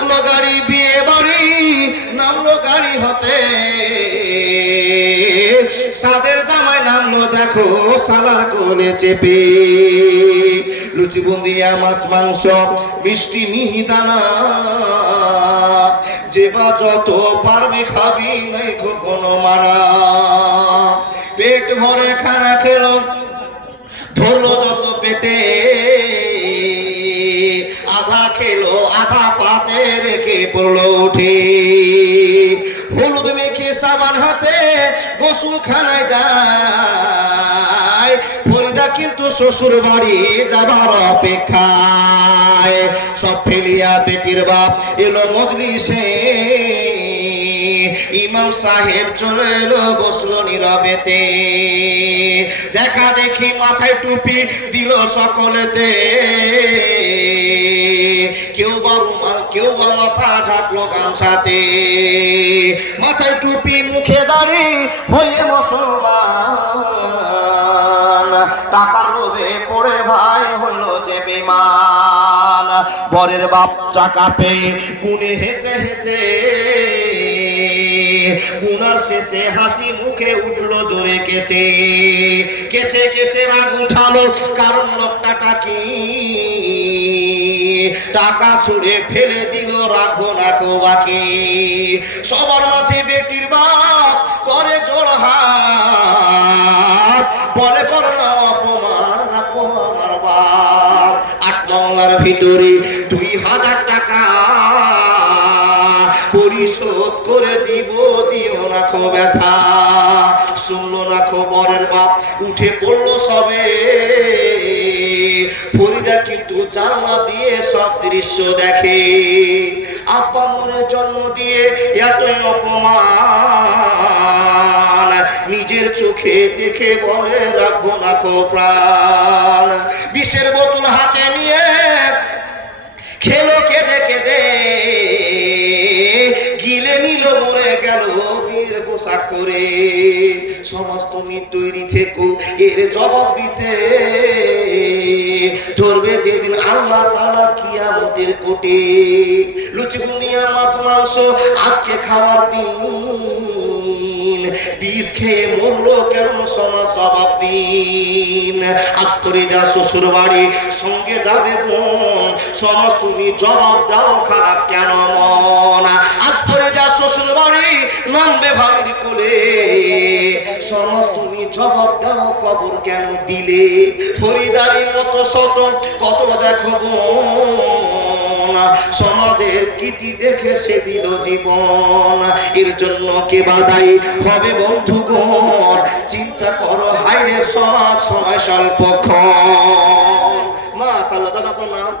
লাগলো গাড়ি, বিয়ে বাড়ি, নামলো গাড়ি হতে, সাদের জামাই নামলো দেখো সালার কোলে চেপে। লুচি বুন্দিয়া মাছ মাংস মিষ্টি মিহিদানা, যে বা যত পারবি খাবি, নাই কোনো মানা। পেট ভরে খানা খেলো, ধরলো যত পেটে, আধা খেলো আধা পাতে রেখে পড়লো উঠে। হলুদ মেখে সাবান হাতে গোসল খানায় যায়, ফরিদা কিন্তু শ্বশুর বাড়ি যাবার অপেক্ষায়। সব ফেলিয়া বেটির বাপ এলো মজলিসে, ইমাম সাহেব চলে এলো, বসলো নীরবেতে। দেখা দেখি মাথায় টুপি দিল সকলেতে, কেউ বা রুমাল, কেউ বা মাথা ঢাকলো গামছাতে। মাথায় টুপি মুখে দাড়ি হয়ে মুসলমান, টাকার লোভে পড়ে ভাই হইল যে বেমান। বরের বাপ চাকা পেয়ে গুনে হেসে হেসে, গুনার শেষে হাসি মুখে উঠলো জোরে কেসে। কেসে কেসে রাগ উঠালো, কারণ লোকটা টাকি, টাকা ছুড়ে ফেলে দিল, রাখো রাখো বাকি। সবার মাঝে বেটির বাপ করে জোড় হাত, বলে করো না অপমান, রাখো আমার বাপ। 8 বাংলার ভিতরে 2000 টাকা পরিশোধ করে দিব, দিও না খো ব্যথা। শুনলো না খবরের বাপ, উঠে পড়লো সবে। ফরিদা কিন্তু জানলা দিয়ে সব দৃশ্য দেখে। আব্বা মরে জন্ম দিয়ে এতই অপমান, নিজের চোখে দেখে বলে রাখবো না খো প্রাণ। বিষের বোতল হাতে নিয়ে খেলো কেঁদে কেঁদে, গিলে নিল মরে গেল বীর পোশাক করে। সমাজ তুমি তৈরি থেকো এর জবাব দিতে, ধরবে যেদিন আল্লাহ তাআলা কিয়ামতের কোটে। লুচি বুনিয়া মাছ মাংস আজকে খাওয়ার দিন, বিষ খেয়ে মরলো কেন সমাজ জবাব দিন। আজ ফরিদা শ্বশুর বাড়ি সঙ্গে যাবে বোন, সমাজ তুমি জবাব দাও খারাপ কেন মন। আজ ফরিদা শ্বশুর বাড়ি নামবে ভাবির কোলে, সমাজ তুমি জবাব দাও কবর কেন দিলে। ফরিদারের মতো শত কত দেখো বোন, সমাজের কীর্তি দেখে সে দিল জীবন। এর জন্য কে বাদাই হবে বন্ধুগণ, চিন্তা করো হায়রে সমাজ সময় স্বল্পক্ষণ। মাশাআল্লাহ। দাদা আপনার নাম?